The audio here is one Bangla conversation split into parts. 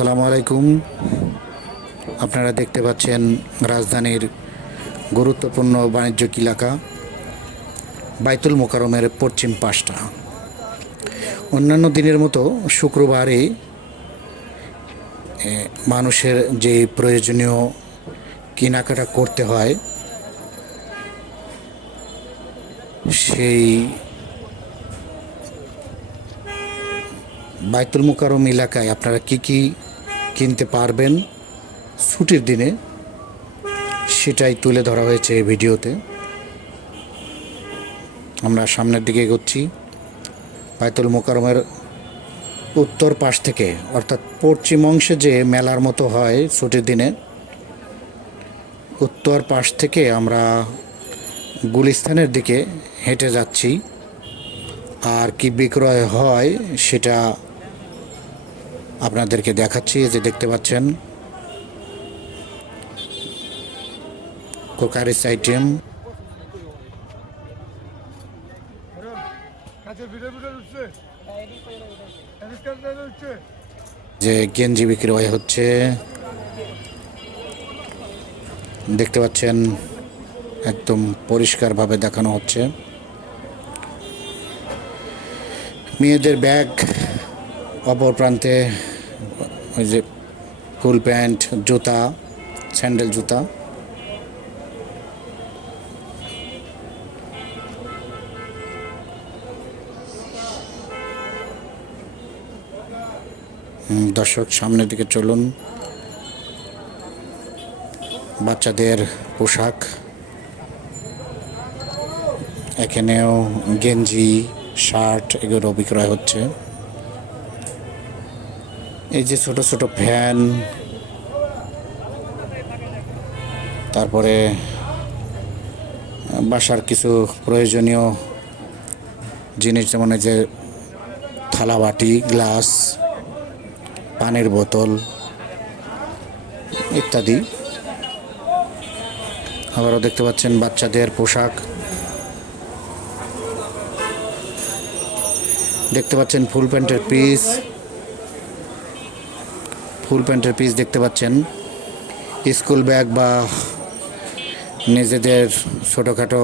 সালামু আলাইকুম। আপনারা দেখতে পাচ্ছেন রাজধানীর গুরুত্বপূর্ণ বাণিজ্যিক এলাকা বাইতুল মোকারমের পশ্চিম পাশটা। অন্যান্য দিনের মতো শুক্রবারে মানুষের যে প্রয়োজনীয় কেনাকাটা করতে হয়, সেই বাইতুল মোকারম এলাকায় আপনারা কি কি কিনতে পারবেন ছুটির দিনে। সেটাই তুলে ধরা হয়েছে এই ভিডিওতে। আমরা সামনের দিকে এগোচ্ছি। বাইতুল মোকারমের উত্তর পাশ থেকে, অর্থাৎ পশ্চিম অংশে যে মেলার মতো হয় ছুটির দিনে, উত্তর পাশ থেকে আমরা গুলিস্তানের দিকে হেঁটে যাচ্ছি। আর কি বিক্রয় হয় সেটা আপনাদেরকে দেখাচ্ছি যে দেখতে পাচ্ছেন। কোকারিস আইটেম যে গেঞ্জি বিক্রয় হচ্ছে। দেখতে পাচ্ছেন, একদম পরিষ্কারভাবে দেখানো হচ্ছে। মেয়েদের ব্যাগ অপর প্রান্তে ওই যে ফুল প্যান্ট, জুতা, স্যান্ডেল জুতা। দর্শক, সামনের দিকে চলুন। বাচ্চাদের পোশাক। এখানেও গেঞ্জি, শার্ট এগুলো বিক্রয় হচ্ছে। এই যে ছোট ছোট ফ্যান। তারপরে বাসার কিছু প্রয়োজনীয় জিনিস যেমন যে থালা বাটি, গ্লাস, পানির বোতল ইত্যাদি। আবারও দেখতে পাচ্ছেন বাচ্চাদের পোশাক। দেখতে পাচ্ছেন ফুল প্যান্টের পিস। ফুল প্যান্টের পিস দেখতে পাচ্ছেন। স্কুল ব্যাগ বা নিজেদের ছোটোখাটো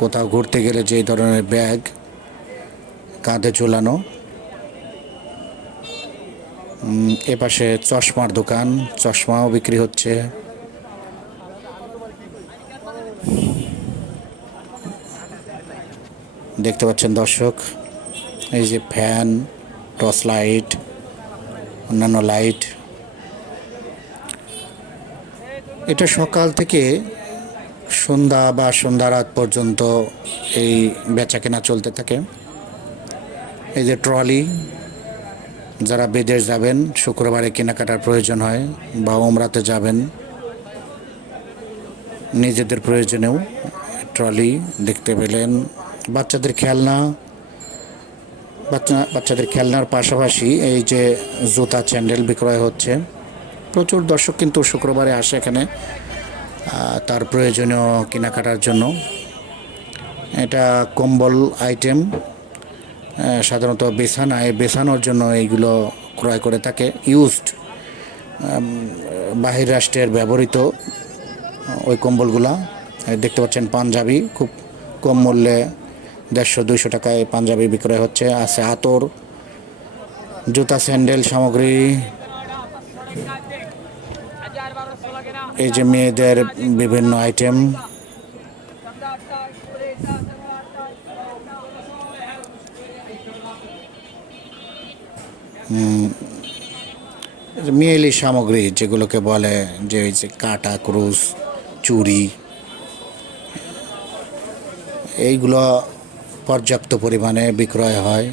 কোথাও ঘুরতে গেলে যে ধরনের ব্যাগ, কাঁধে ঝোলানো। এপাশে চশমার দোকান, চশমাও বিক্রি হচ্ছে। দেখতে পাচ্ছেন দর্শক, এই যে ফ্যান, টর্চ লাইট, অন্যান্য লাইট। এটা সকাল থেকে সন্ধ্যা বা সন্ধ্যা রাত পর্যন্ত এই বেচা কেনা চলতে থাকে। এই যে ট্রলি, যারা বিদেশ যাবেন, শুক্রবারে কেনাকাটার প্রয়োজন হয় বা ওমরাতে যাবেন, নিজেদের প্রয়োজনেও ট্রলি দেখতে পেলেন। বাচ্চাদের খেলনা, বাচ্চা বাচ্চাদের খেলনার পাশাপাশি এই যে জুতা, স্যান্ডেল বিক্রয় হচ্ছে। প্রচুর দর্শক কিন্তু শুক্রবারে আসে এখানে তার প্রয়োজনীয় কেনাকাটার জন্য। এটা কম্বল আইটেম সাধারণত বেছানায় বেছানোর জন্য এইগুলো ক্রয় করে থাকে। ইউজড বাহির রাষ্ট্রের ব্যবহৃত, ওই কম্বলগুলা দেখতে পাচ্ছেন পাঞ্জাবি, খুব কম মূল্যে দেড়শো, দুইশো টাকায় পাঞ্জাবি বিক্রয় হচ্ছে। আছে আতর, জুতা, স্যান্ডেল, সামগ্রী এই যে মেয়েদের বিভিন্ন আইটেম মেয়েলি সামগ্রী যেগুলোকে বলে যে ওই যে কাটা, ক্রুশ, চুড়ি, এইগুলো পর্যাপ্ত পরিমাণে বিক্রয় হয়।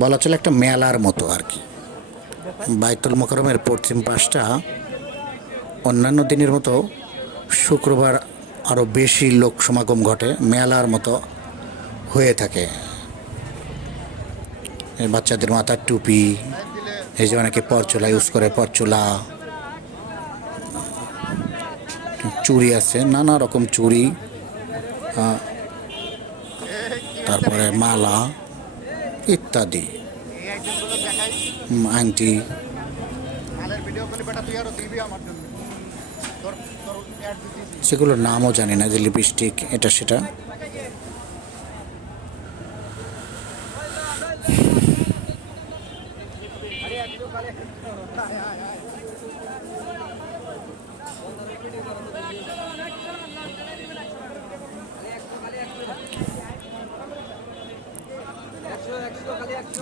বলা চলে একটা মেলার মতো আর কি। বাইতুল মোকরমের পশ্চিম পাশটা অন্যান্য দিনের মতো শুক্রবার আরও বেশি লোক সমাগম ঘটে, মেলার মতো হয়ে থাকে। বাচ্চাদের মাথার টুপি, এই যে অনেকে পরচুলা ইউজ করে, পরচুলা, চুড়ি আছে, নানা রকম চুড়ি তারপরে মালা ইত্যাদি। আংটি। আমার জন্য তোর তোর অ্যাড দিতেছি সেগুলোর নামও জানি না যে লিপস্টিক এটা সেটা।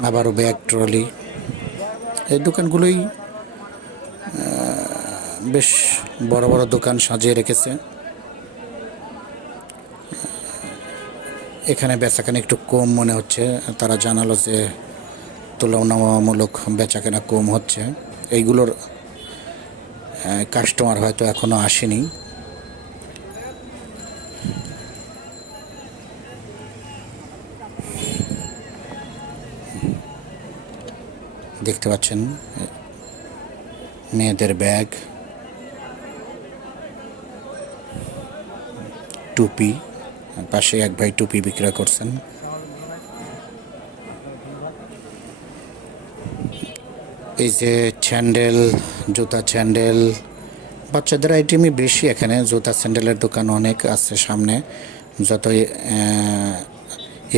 আবারও ব্যাগ ট্রলি। এই দোকানগুলোই বেশ বড় বড় দোকান সাজিয়ে রেখেছে। এখানে বেচাকেনা একটু কম মনে হচ্ছে। তারা জানালো যে তুলনামূলক বেচাকেনা কম হচ্ছে। এইগুলোর কাস্টমার হয়তো এখনও আসেনি। দেখতে পাচ্ছেন, মেয়েদের ব্যাগ। টুপি, পাশে এক ভাই টুপি বিক্রয় করছেন। এই যে স্যান্ডেল, জুতা স্যান্ডেল, বাচ্চাদের আইটেমই বেশি এখানে। জুতা স্যান্ডেলের দোকান অনেক আছে সামনে। যত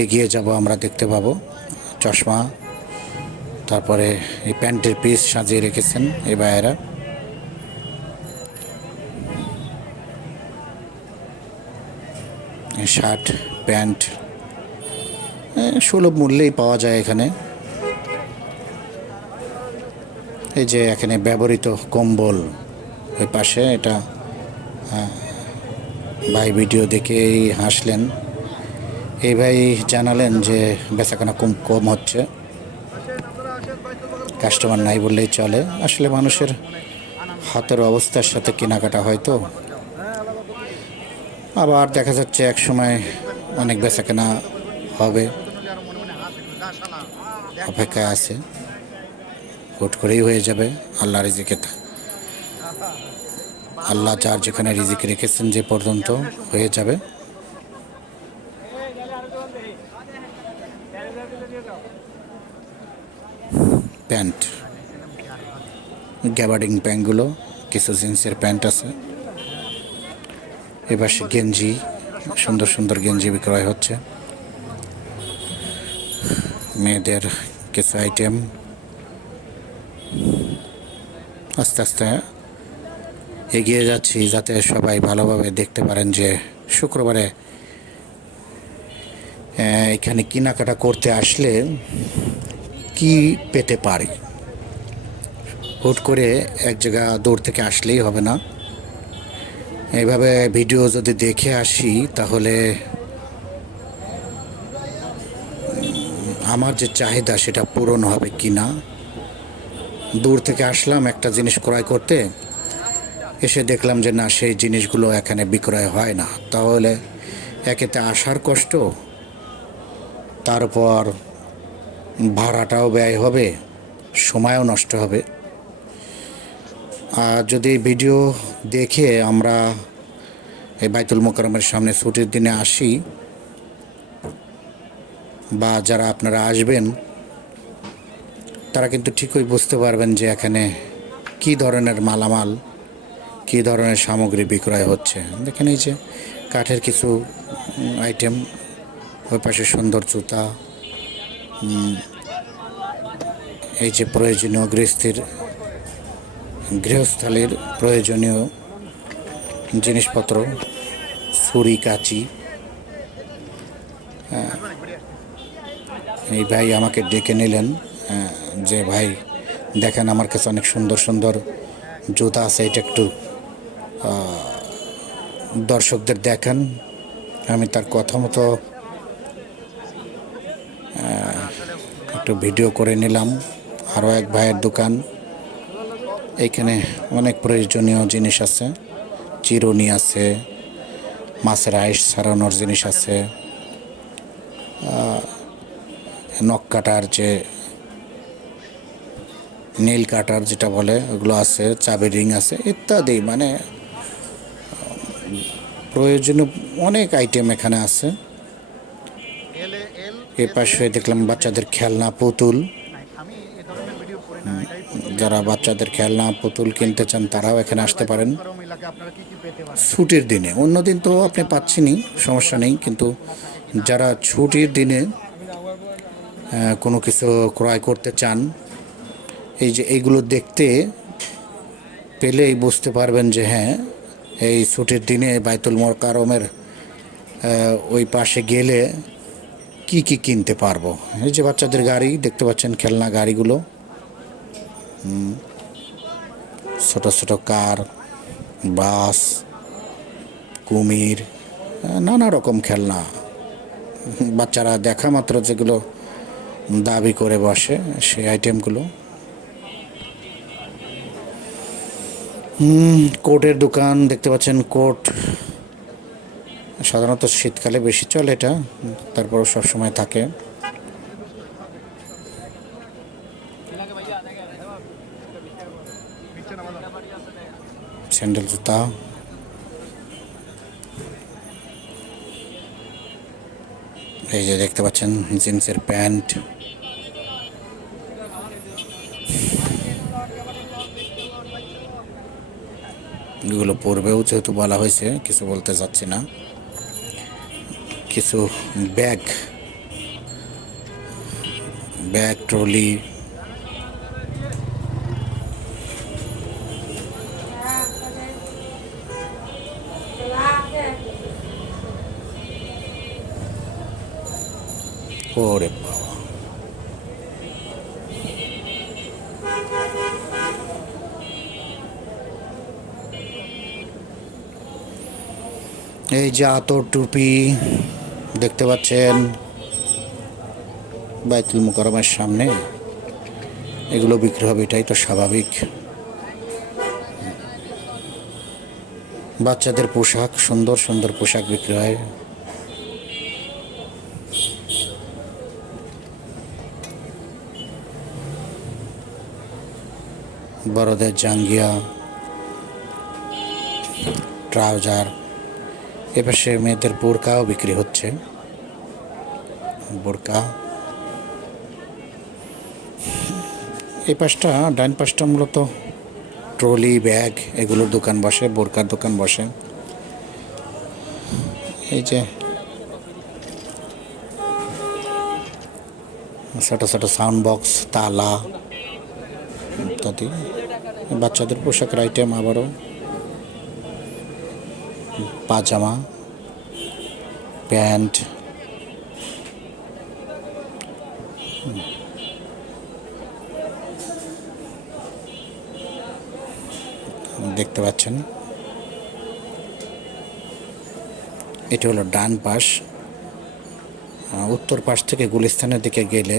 এগিয়ে যাব আমরা দেখতে পাবো। চশমা, তারপরে এই প্যান্টের পিস সাজিয়ে রেখেছেন এই ভাইয়েরা। শার্ট, প্যান্ট সুলভ মূল্যেই পাওয়া যায় এখানে। এই যে এখানে ব্যবহৃত কম্বল, ওই পাশে এটা ভাই ভিডিও দেখেই হাসলেন। এই ভাই জানালেন যে বেচাকেনা কম কম হচ্ছে। কাস্টমার নাই বললেই চলে। আসলে মানুষের হাতের অবস্থার সাথে কেনাকাটা হয় তো। আবার দেখা যাচ্ছে এক সময় অনেক হবে হাসি যা শালা অপেক্ষায় আছে। হুট করেই হয়ে যাবে। আল্লাহ রিজিকে আল্লাহ যার যেখানে রিজিক রেখেছেন যে পর্যন্ত হয়ে যাবে। প্যান্ট। গ্যাবার্ডিং প্যান্টগুলো, কিছু জিন্সের প্যান্ট আছে। সে গেঞ্জি, সুন্দর সুন্দর গেঞ্জি বিক্রয় হচ্ছে। মেয়েদের কিছু আইটেম আস্তে আস্তে এগিয়ে যাচ্ছি যাতে সবাই ভালোভাবে দেখতে পারেন যে শুক্রবারে এখানে কেনাকাটা করতে আসলে কি পেতে পারি? হুট করে এক জায়গা দূর থেকে আসলেই হবে না। এইভাবে ভিডিও যদি দেখে আসি, তাহলে আমার যে চাহিদা সেটা পূরণ হবে কি না দূর থেকে আসলাম একটা জিনিস ক্রয় করতে, এসে দেখলাম যে না, সেই জিনিসগুলো এখানে বিক্রয় হয় না। তাহলে একেতে আসার কষ্ট, তারপর ভাড়াটাও ব্যয় হবে, সময়ও নষ্ট হবে। যদি ভিডিও দেখে আমরা এই বাইতুল মোকারমের সামনে ছুটির দিনে আসি, বা যারা আপনারা আসবেন, তারা কিন্তু ঠিকই বুঝতে পারবেন যে এখানে কি ধরনের মালামাল, কি ধরনের সামগ্রী বিক্রয় হচ্ছে। দেখেন এই যে কাঠের কিছু আইটেম ওই পাশে সুন্দর জুতা এই যে প্রয়োজনীয় গৃহস্থির গৃহস্থালির প্রয়োজনীয় জিনিসপত্র, ছুরি, কাঁচি। এই ভাই আমাকে ডেকে নিলেন যে ভাই, দেখেন আমার কাছে অনেক সুন্দর সুন্দর জুতা আছে, এটা একটু দর্শকদের দেখান। আমি তার কথা মতো একটু ভিডিও করে নিলাম। আরও এক ভাইয়ের দোকান। এইখানে অনেক প্রয়োজনীয় জিনিস আছে। চিরুনি আছে, মাছের আইস ছাড়ানোর জিনিস আছে। নখ কাটার যে নীল কাটার যেটা বলে, ওগুলো আছে, চাবি রিং আছে, ইত্যাদি। মানে প্রয়োজনীয় অনেক আইটেম এখানে আছে। এল পাশে দেখলাম বাচ্চাদের খেলনা, পুতুল আমি এ ধরনের ভিডিও করি না এটাই যারা বাচ্চাদের খেলনা পুতুল কিনতে চান তারাও এখানে আসতে পারেন। ছুটির দিনে। অন্য দিন তো আপনি পাচ্ছেনই সমস্যা নেই কিন্তু যারা ছুটির দিনে কোনো কিছু ক্রয় করতে চান এই যে এইগুলো দেখতে পেলেই বুঝতে পারবেন যে হ্যাঁ এই ছুটির দিনে বাইতুল মোকারমের আহ, ওই পাশে গেলে কি কি কিনতে পারব। এই যে বাচ্চাদের গাড়ি দেখতে পাচ্ছেন খেলনা গাড়িগুলো। ছোট ছোট কার, বাস, কুমির, নানা রকম খেলনা। বাচ্চারা দেখা মাত্র যেগুলো দাবি করে বসে, সেই আইটেমগুলো কোটের দোকান দেখতে পাচ্ছেন, কোট। সাধারণত শীতকালে বেশি চলে এটা, তারপরও সবসময় থাকে। স্যান্ডেল জুতা এই যে দেখতে পাচ্ছেন জিন্সের প্যান্ট এগুলো পরবেও যেহেতু বলা হয়েছে কিছু বলতে চাচ্ছি না কিছু ব্যাগ ব্যাগ ট্রলি এই যে আতর টুপি দেখতে পাচ্ছেন বাইতুল মুকরমের সামনে। এগুলো বিক্রি হবে, এটাই তো স্বাভাবিক। বাচ্চাদের পোশাক, সুন্দর সুন্দর পোশাক বিক্রি হয়। বড়দের জাঙ্গিয়া, ট্রাউজার এপাশে মেয়েদের বোরকাও বিক্রি হচ্ছে। বোরকা। এই পাশটা ডাইন পাশটা মূলত ট্রলি, ব্যাগ, এগুলোর দোকান বসে, বোরকার দোকান বসে। এই যে ছোটো ছোটো সাউন্ড বক্স তালা ইত্যাদি। বাচ্চাদের পোশাকের আইটেম আবারও। পাজামা প্যান্ট দেখতে পাচ্ছেন। এটি হলো ডান পাশ। উত্তর পাশ থেকে গুলিস্তানের দিকে গেলে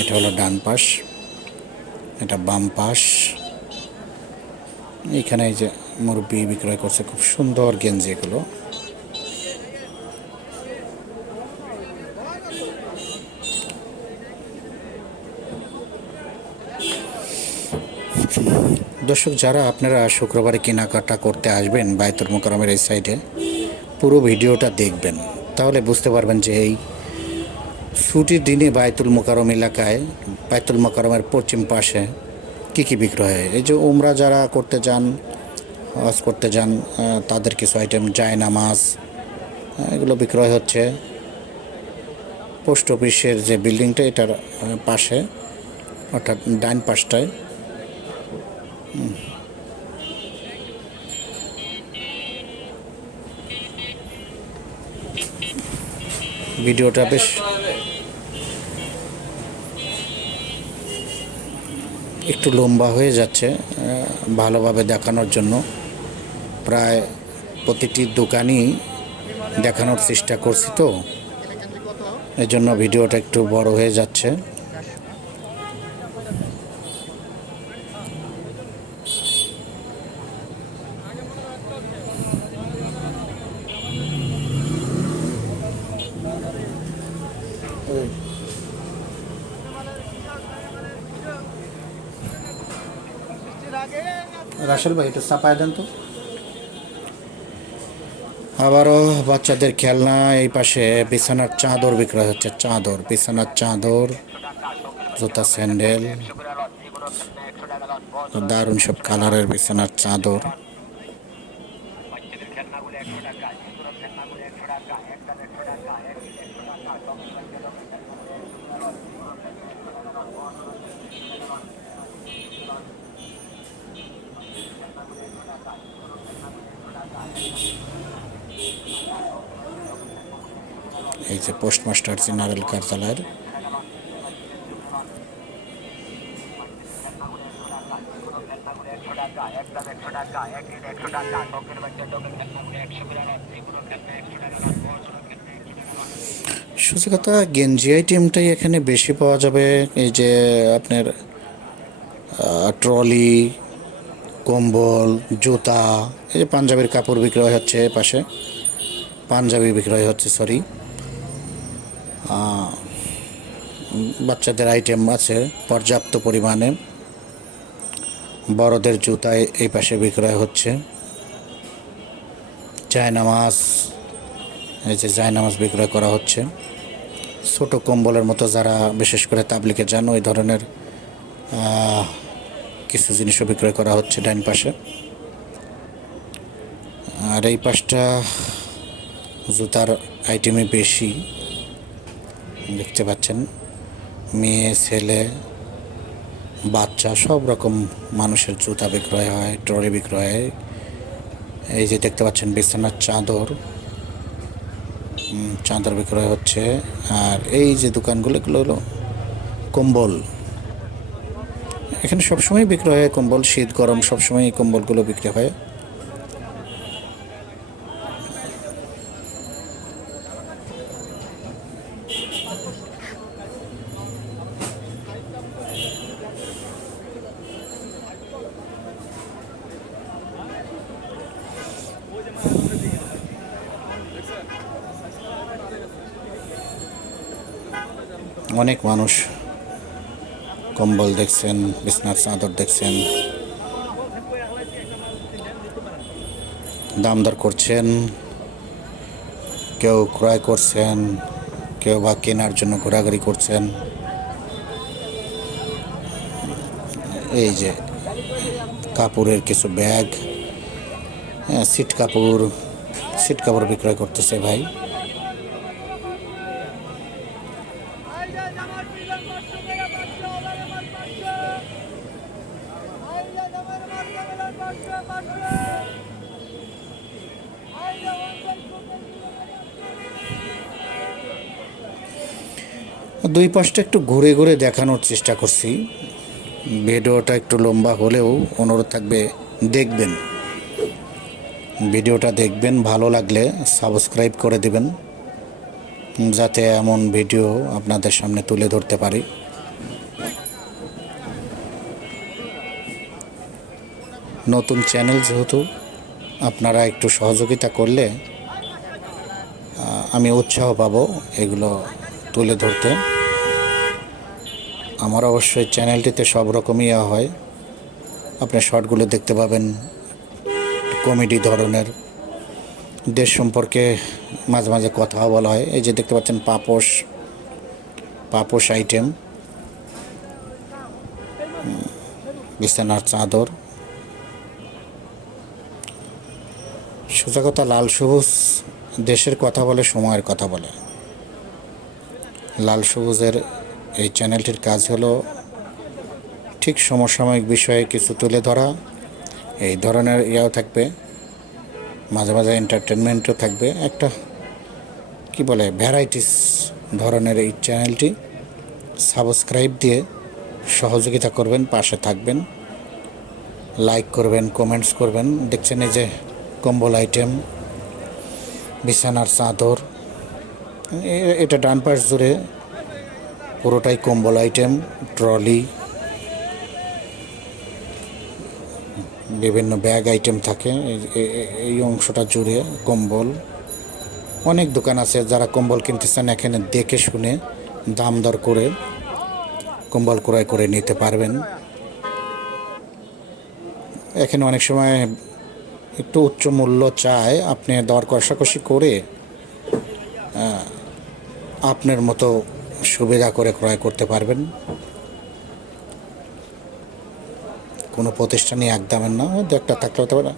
এটা হলো ডান পাশ। এটা বাম পাশ। এখানে যে মুরব্বি বিক্রয় করছে, খুব সুন্দর গেঞ্জি এগুলো। দর্শক, যারা আপনারা শুক্রবারে কেনাকাটা করতে আসবেন বায়তুল মোকারমের এই সাইডে পুরো ভিডিওটা দেখবেন। তাহলে বুঝতে পারবেন যে এই ছুটির দিনে বায়তুল মোকারম এলাকায়, বায়তুল মোকারমের পশ্চিম পাশে কী কী বিক্রয় হয়। এই যে উমরা যারা করতে যান হজ করতে যান তাদের কিছু আইটেম যায় নামাজ আহ, এগুলো বিক্রয় হচ্ছে। পোস্ট অফিসের যে বিল্ডিংটা এটার পাশে অর্থাৎ ডাইন পাশটায়। ভিডিওটা বেশ একটু লম্বা হয়ে যাচ্ছে ভালোভাবে দেখানোর জন্য। প্রায় প্রতিটি দোকানই দেখানোর চেষ্টা করছি তো। এজন্য ভিডিওটা একটু বড় হয়ে যাচ্ছে। রাশেল ভাই একটু চাপায় দেন তো। আবারও বাচ্চাদের খেলনা, এই পাশে বিছানার চাদর বিক্রয় হচ্ছে, চাদর, বিছানার চাদর, জুতা, স্যান্ডেল, দারুণ সব কালারের বিছানার চাদর। এই যে পোস্ট পোস্টমাস্টার জেনারেল কার্যালয়ের। সত্যি কথা গেঞ্জি আইটেমটাই এখানে বেশি পাওয়া যাবে, এই যে আপনার ট্রলি কম্বল, জুতা, এই যে পাঞ্জাবির কাপড় বিক্রয় হচ্ছে পাশে। পাঞ্জাবি বিক্রয় হচ্ছে সরি বাচ্চাদের আইটেম আছে পর্যাপ্ত পরিমাণে। বড়দের জুতা এই পাশে বিক্রয় হচ্ছে। জায়নামাজ, এই যে জায়নামাজ বিক্রয় করা হচ্ছে। ছোট কম্বলের মতো যারা, বিশেষ করে তাবলিকে যান, ওই ধরনের কিছু জিনিসও বিক্রয় করা হচ্ছে ডাইন পাশে। আর এই পাশটা জুতার আইটেমই বেশি, দেখতে পাচ্ছেন। মেয়ে, ছেলে, বাচ্চা, সব রকম মানুষের জুতা বিক্রয় হয়, ট্রলি বিক্রয় হয়। এই যে দেখতে পাচ্ছেন, বিছানার চাদর চাদর বিক্রয় হচ্ছে। আর এই যে দোকানগুলো, এগুলো হলো কম্বল। এখানে সবসময় বিক্রয় হয় কম্বল শীত গরম সবসময় এই কম্বলগুলো বিক্রি হয়। অনেক মানুষ। কম্বল দেখছেন বিছনার চাদর দেখছেন দাম দর করছেন কেউ ক্রয় করছেন কেউ বা কেনার জন্য ঘোরাঘুরি করছেন। এই যে কাপড়ের কিছু ব্যাগ হ্যাঁ, সিট কাপড় সিট কাপড় বিক্রয় করতেছে ভাই। দুই পাশটা একটু ঘুরে ঘুরে দেখানোর চেষ্টা করছি। ভিডিওটা একটু লম্বা হলেও অনুরোধ থাকবে, দেখবেন। ভিডিওটা দেখবেন, ভালো লাগলে সাবস্ক্রাইব করে দিবেন, যাতে এমন ভিডিও আপনাদের সামনে তুলে ধরতে পারি। নতুন চ্যানেল যেহেতু আপনারা একটু সহযোগিতা করলে আমি উৎসাহ পাবো এগুলো তুলে ধরতে। আমার অবশ্যই চ্যানেলটিতে সব রকমই হয়। আপনি শর্টগুলো দেখতে পাবেন, কমেডি ধরনের। দেশ সম্পর্কে মাঝে মাঝে কথাও বলা হয়। এই যে দেখতে পাচ্ছেন পাপোশ পাপোশ আইটেম বিছানার চাদর। সোজা কথা লাল সবুজ, দেশের কথা বলে সময়ের কথা বলে। লাল সবুজের এই চ্যানেলটির কাজ হলো ঠিক সমসাময়িক বিষয়ে কিছু তুলে ধরা। এই ধরনের ইয়াও থাকবে, মাঝে মাঝে এন্টারটেনমেন্টও থাকবে। একটা কি বলে ভ্যারাইটিস ধরনের এই চ্যানেলটি। সাবস্ক্রাইব দিয়ে সহযোগিতা করবেন, পাশে থাকবেন। লাইক করবেন কমেন্টস করবেন। দেখছেন এই যে কম্বল আইটেম, বিছানার চাদর এটা ডান পাশ জুড়ে পুরোটাই কম্বল আইটেম, ট্রলি, বিভিন্ন ব্যাগ আইটেম থাকে এই- অংশটা জুড়ে কম্বল। অনেক দোকান আছে যারা কম্বল কিনতেছেন, এখানে দেখে শুনে দাম দর করে কম্বল ক্রয় করে নিতে পারবেন। এখানে অনেক সময় একটু উচ্চ মূল্য চায়, আপনি দর কষাকষি করে আপনার মতো সুবিধা করে ক্রয় করতে পারবেন। কোনো প্রতিষ্ঠানই এক দামের না, দু একটা থাকলে হতে পারে।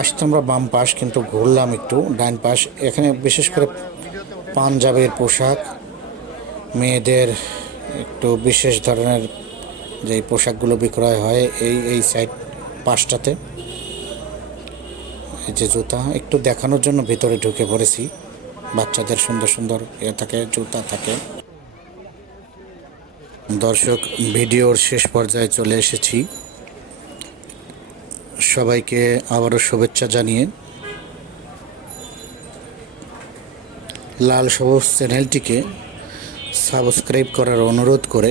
আসতে আমরা বাম পাশ কিন্তু ঘুরলাম একটু, ডান পাশ। এখানে বিশেষ করে পাঞ্জাবের পোশাক, মেয়েদের একটু বিশেষ ধরনের যে পোশাকগুলো বিক্রয় হয় এই এই সাইড পাশটাতে। এই যে জুতা, একটু দেখানোর জন্য ভিতরে ঢুকে পড়েছি। বাচ্চাদের সুন্দর সুন্দর ইয়ে থাকে, জুতা থাকে। দর্শক, ভিডিওর শেষ পর্যায়ে চলে এসেছি। সবাইকে আবারও শুভেচ্ছা জানিয়ে লাল সবুজ চ্যানেলটিকে সাবস্ক্রাইব করার অনুরোধ করে